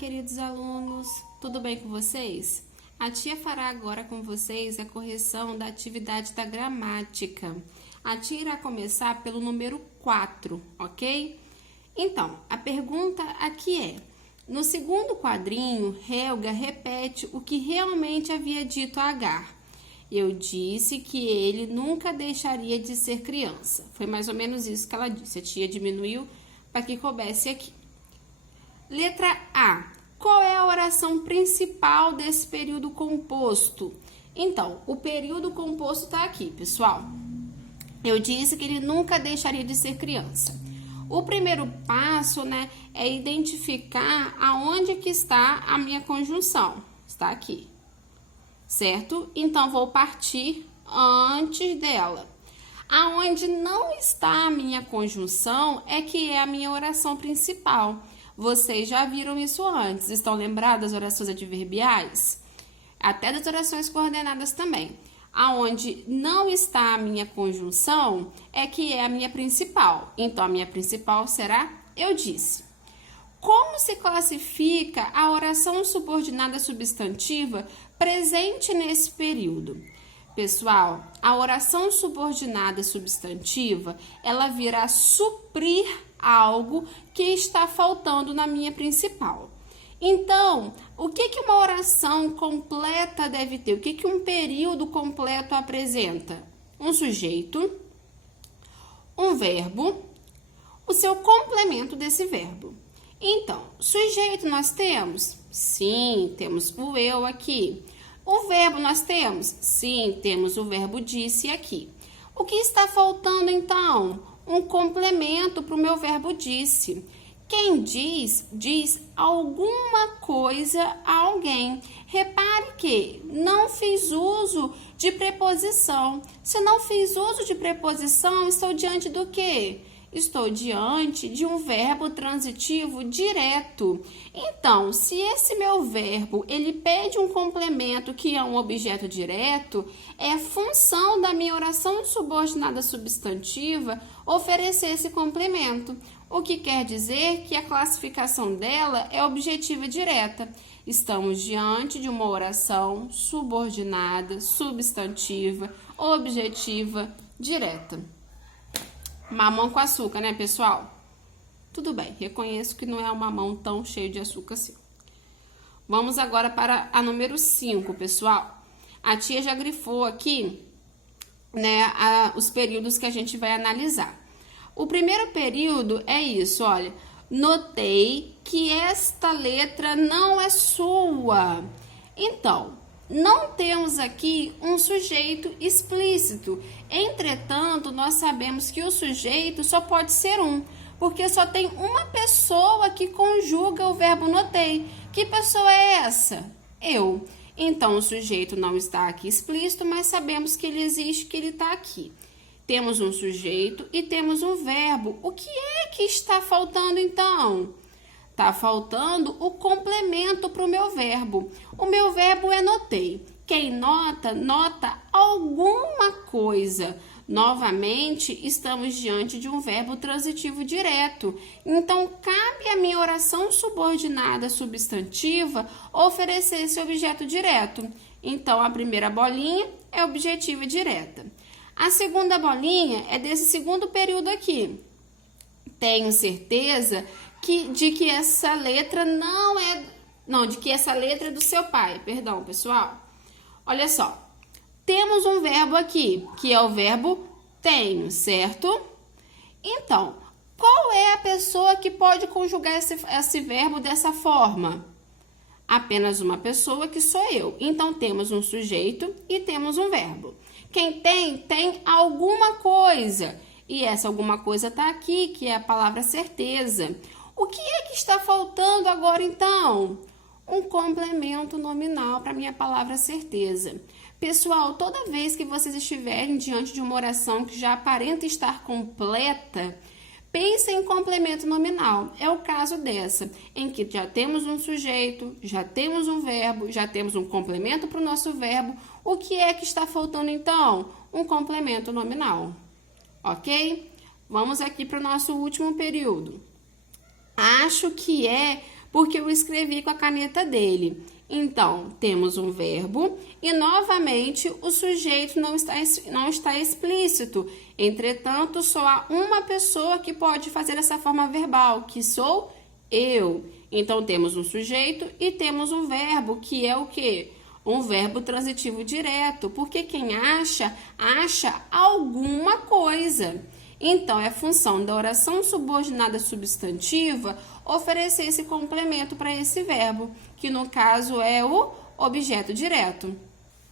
queridos alunos, tudo bem com vocês? A tia fará agora com vocês a correção da atividade da gramática. A tia irá começar pelo número 4, ok? Então, a pergunta aqui é: no segundo quadrinho, Helga repete o que realmente havia dito a Agar. Eu disse que ele nunca deixaria de ser criança. Foi mais ou menos isso que ela disse. A tia diminuiu para que coubesse aqui. Letra A. Qual é a oração principal desse período composto? Então, o período composto está aqui, pessoal. Eu disse que ele nunca deixaria de ser criança. O primeiro passo, é identificar aonde que está a minha conjunção. Está aqui, certo? Então, vou partir antes dela. Aonde não está a minha conjunção é que é a minha oração principal. Vocês já viram isso antes. Estão lembrados das orações adverbiais? Até das orações coordenadas também. Aonde não está a minha conjunção é que é a minha principal. Então, a minha principal será eu disse. Como se classifica a oração subordinada substantiva presente nesse período? Pessoal, a oração subordinada substantiva, ela virá suprir algo que está faltando na minha principal. Então, o que uma oração completa deve ter? O que um período completo apresenta? Um sujeito, um verbo, o seu complemento desse verbo. Então, sujeito nós temos? Sim, temos o eu aqui. O verbo nós temos? Sim, temos o verbo disse aqui. O que está faltando então? Um complemento para o meu verbo disse. Quem diz, diz alguma coisa a alguém. Repare que não fiz uso de preposição. Se não fiz uso de preposição, estou diante do quê? Estou diante de um verbo transitivo direto. Então, se esse meu verbo, ele pede um complemento que é um objeto direto, é função da minha oração subordinada substantiva oferecer esse complemento. O que quer dizer que a classificação dela é objetiva direta. Estamos diante de uma oração subordinada, substantiva, objetiva, direta. Mamão com açúcar, né, pessoal? Tudo bem, reconheço que não é um mamão tão cheio de açúcar assim. Vamos agora para a número 5, pessoal. A tia já grifou aqui, os períodos que a gente vai analisar. O primeiro período é isso, olha. Notei que esta letra não é sua. Então, não temos aqui um sujeito explícito. Entretanto, nós sabemos que o sujeito só pode ser um, porque só tem uma pessoa que conjuga o verbo notei. Que pessoa é essa? Eu. Então, o sujeito não está aqui explícito, mas sabemos que ele existe, que ele está aqui. Temos um sujeito e temos um verbo. O que é que está faltando, então? Está faltando o complemento para o meu verbo. O meu verbo é notei. Quem nota, nota alguma coisa. Novamente, estamos diante de um verbo transitivo direto. Então, cabe à minha oração subordinada substantiva oferecer esse objeto direto. Então, a primeira bolinha é objetiva direta. A segunda bolinha é desse segundo período aqui. Tenho certeza de que essa letra de que essa letra é do seu pai. Perdão, pessoal. Olha só. Temos um verbo aqui, que é o verbo tenho, certo? Então, qual é a pessoa que pode conjugar esse verbo dessa forma? Apenas uma pessoa, que sou eu. Então, temos um sujeito e temos um verbo. Quem tem alguma coisa. E essa alguma coisa está aqui, que é a palavra certeza. O que é que está faltando agora, então? Um complemento nominal para a minha palavra certeza. Pessoal, toda vez que vocês estiverem diante de uma oração que já aparenta estar completa, pense em complemento nominal. É o caso dessa, em que já temos um sujeito, já temos um verbo, já temos um complemento para o nosso verbo. O que é que está faltando, então? Um complemento nominal. Ok? Vamos aqui para o nosso último período. Acho que é porque eu escrevi com a caneta dele. Então, temos um verbo e, novamente, o sujeito não está explícito. Entretanto, só há uma pessoa que pode fazer essa forma verbal, que sou eu. Então, temos um sujeito e temos um verbo, que é o quê? Um verbo transitivo direto, porque quem acha, acha alguma coisa. Então, é função da oração subordinada substantiva oferecer esse complemento para esse verbo, que no caso é o objeto direto.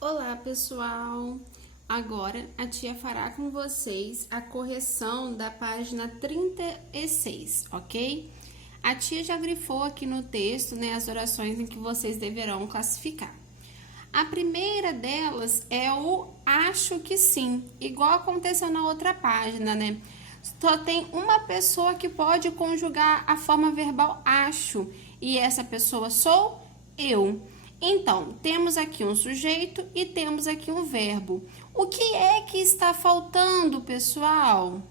Olá, pessoal! Agora a tia fará com vocês a correção da página 36, ok? A tia já grifou aqui no texto, né, as orações em que vocês deverão classificar. A primeira delas é o acho que sim, igual aconteceu na outra página, né? Só tem uma pessoa que pode conjugar a forma verbal acho, e essa pessoa sou eu. Então, temos aqui um sujeito e temos aqui um verbo. O que é que está faltando, pessoal?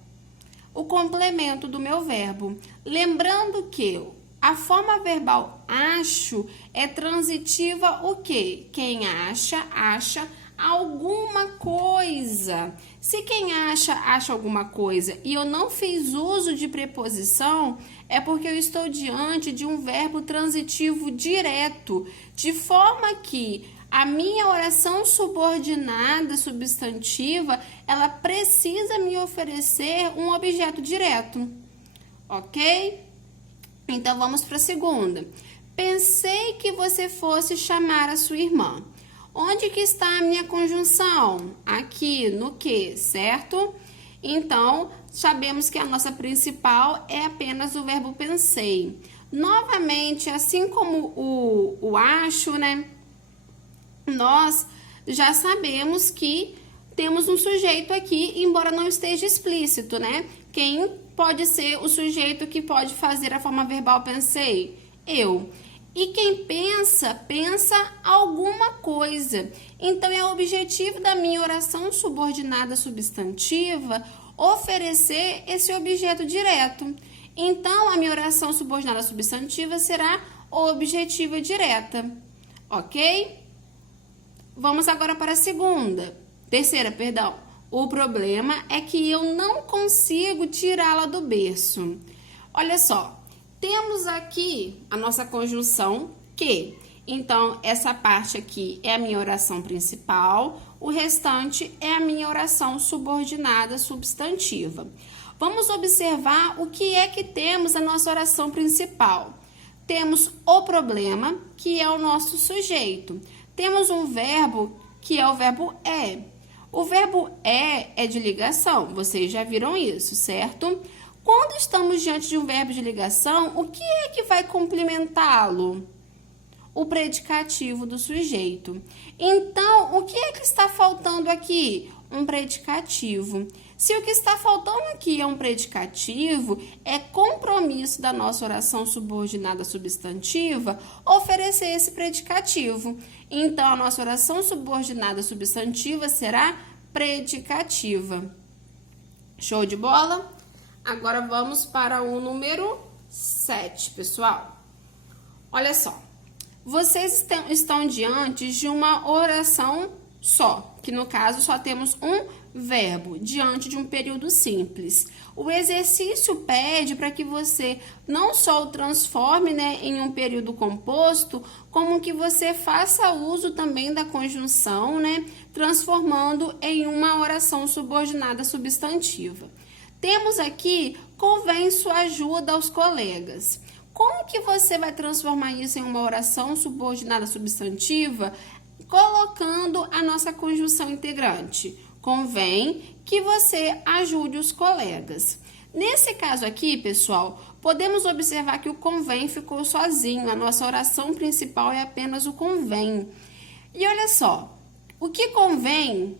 O complemento do meu verbo. Lembrando que a forma verbal acho é transitiva o quê? Quem acha, acha alguma coisa. Se quem acha, acha alguma coisa e eu não fiz uso de preposição, é porque eu estou diante de um verbo transitivo direto, de forma que a minha oração subordinada substantiva, ela precisa me oferecer um objeto direto, ok? Então, vamos para a segunda. Pensei que você fosse chamar a sua irmã. Onde que está a minha conjunção? Aqui, no que, certo? Então, sabemos que a nossa principal é apenas o verbo pensei. Novamente, assim como o acho, né? Nós já sabemos que temos um sujeito aqui, embora não esteja explícito, né? Quem pode ser o sujeito que pode fazer a forma verbal pensei? Eu. E quem pensa, pensa alguma coisa. Então, é o objetivo da minha oração subordinada substantiva oferecer esse objeto direto. Então, a minha oração subordinada substantiva será objetiva direta. Ok? Vamos agora para a terceira. O problema é que eu não consigo tirá-la do berço. Olha só. Temos aqui a nossa conjunção que. Então, essa parte aqui é a minha oração principal, o restante é a minha oração subordinada substantiva. Vamos observar o que é que temos na nossa oração principal. Temos o problema, que é o nosso sujeito. Temos um verbo, que é o verbo é. O verbo é de ligação, vocês já viram isso, certo? Quando estamos diante de um verbo de ligação, o que é que vai complementá-lo? O predicativo do sujeito. Então, o que é que está faltando aqui? Um predicativo. Se o que está faltando aqui é um predicativo, é compromisso da nossa oração subordinada substantiva oferecer esse predicativo. Então, a nossa oração subordinada substantiva será predicativa. Show de bola? Agora vamos para o número 7, pessoal. Olha só, vocês estão diante de uma oração só, que no caso só temos um verbo, diante de um período simples. O exercício pede para que você não só o transforme, né, em um período composto, como que você faça uso também da conjunção, né, transformando em uma oração subordinada substantiva. Temos aqui, convém sua ajuda aos colegas. Como que você vai transformar isso em uma oração subordinada substantiva? Colocando a nossa conjunção integrante. Convém que você ajude os colegas. Nesse caso aqui, pessoal, podemos observar que o convém ficou sozinho. A nossa oração principal é apenas o convém. E olha só, o que convém,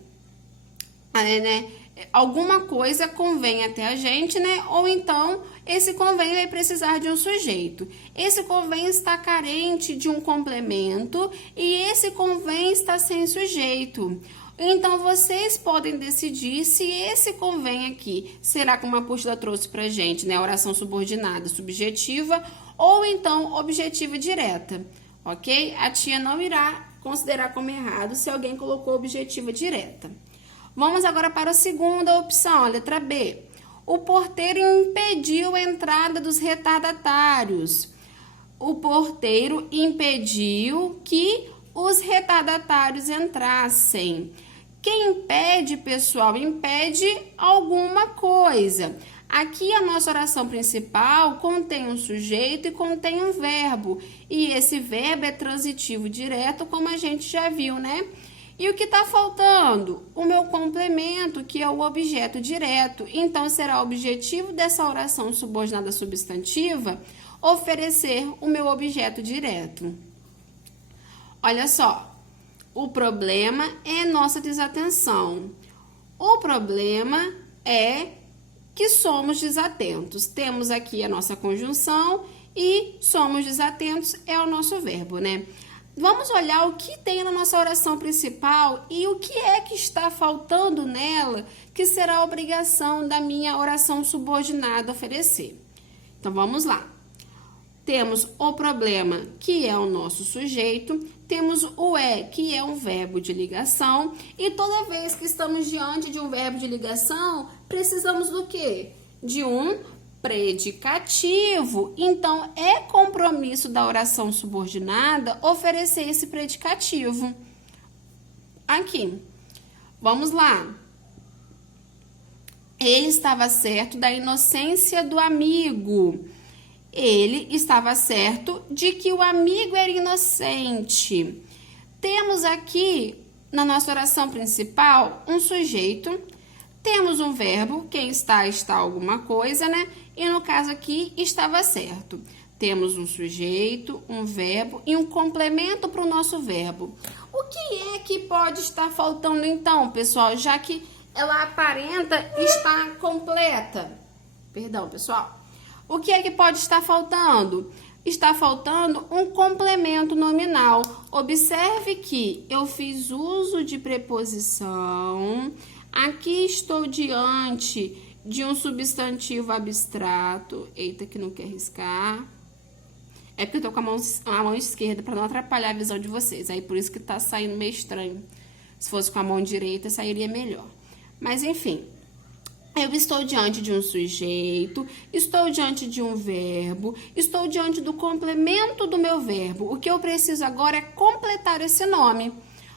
né? Alguma coisa convém até a gente, né? Ou então, esse convém vai precisar de um sujeito. Esse convém está carente de um complemento e esse convém está sem sujeito. Então, vocês podem decidir se esse convém aqui será, como a apostila trouxe pra gente, né? Oração subordinada subjetiva ou então objetiva direta, ok? A tia não irá considerar como errado se alguém colocou objetiva direta. Vamos agora para a segunda opção, a letra B. O porteiro impediu a entrada dos retardatários. O porteiro impediu que os retardatários entrassem. Quem impede, pessoal, impede alguma coisa. Aqui a nossa oração principal contém um sujeito e contém um verbo. E esse verbo é transitivo direto, como a gente já viu, né? E o que está faltando? O meu complemento, que é o objeto direto. Então, será o objetivo dessa oração subordinada substantiva oferecer o meu objeto direto. Olha só, o problema é nossa desatenção. O problema é que somos desatentos. Temos aqui a nossa conjunção e somos desatentos é o nosso verbo, né? Vamos olhar o que tem na nossa oração principal e o que é que está faltando nela, que será a obrigação da minha oração subordinada oferecer. Então, vamos lá. Temos o problema, que é o nosso sujeito, temos o que é um verbo de ligação, e toda vez que estamos diante de um verbo de ligação, precisamos do quê? De um predicativo. Então, é compromisso da oração subordinada oferecer esse predicativo. Aqui, vamos lá. Ele estava certo da inocência do amigo. Ele estava certo de que o amigo era inocente. Temos aqui, na nossa oração principal, um sujeito, temos um verbo, quem está alguma coisa, né? E no caso aqui, estava certo. Temos um sujeito, um verbo e um complemento para o nosso verbo. O que é que pode estar faltando então, pessoal, já que ela aparenta estar completa? Perdão, pessoal. O que é que pode estar faltando? Está faltando um complemento nominal. Observe que eu fiz uso de preposição. Aqui estou diante de um substantivo abstrato. Eita, que não quer riscar. É porque eu tô com a mão esquerda para não atrapalhar a visão de vocês. Aí por isso que tá saindo meio estranho. Se fosse com a mão direita, sairia melhor. Mas enfim. Eu estou diante de um sujeito, estou diante de um verbo, estou diante do complemento do meu verbo. O que eu preciso agora é completar esse nome,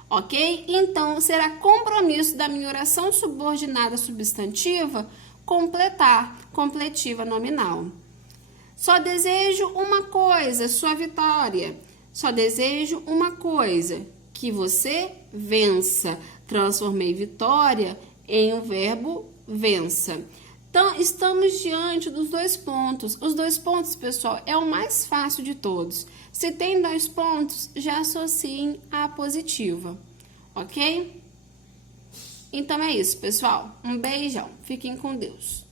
ok? Então, será compromisso da minha oração subordinada substantiva completar, completiva nominal. Só desejo uma coisa, sua vitória. Só desejo uma coisa, que você vença. Transformei vitória em um verbo vença. Então, estamos diante dos dois pontos. Os dois pontos, pessoal, é o mais fácil de todos. Se tem 2 pontos, já associem a positiva, ok? Então, é isso, pessoal. Um beijão. Fiquem com Deus.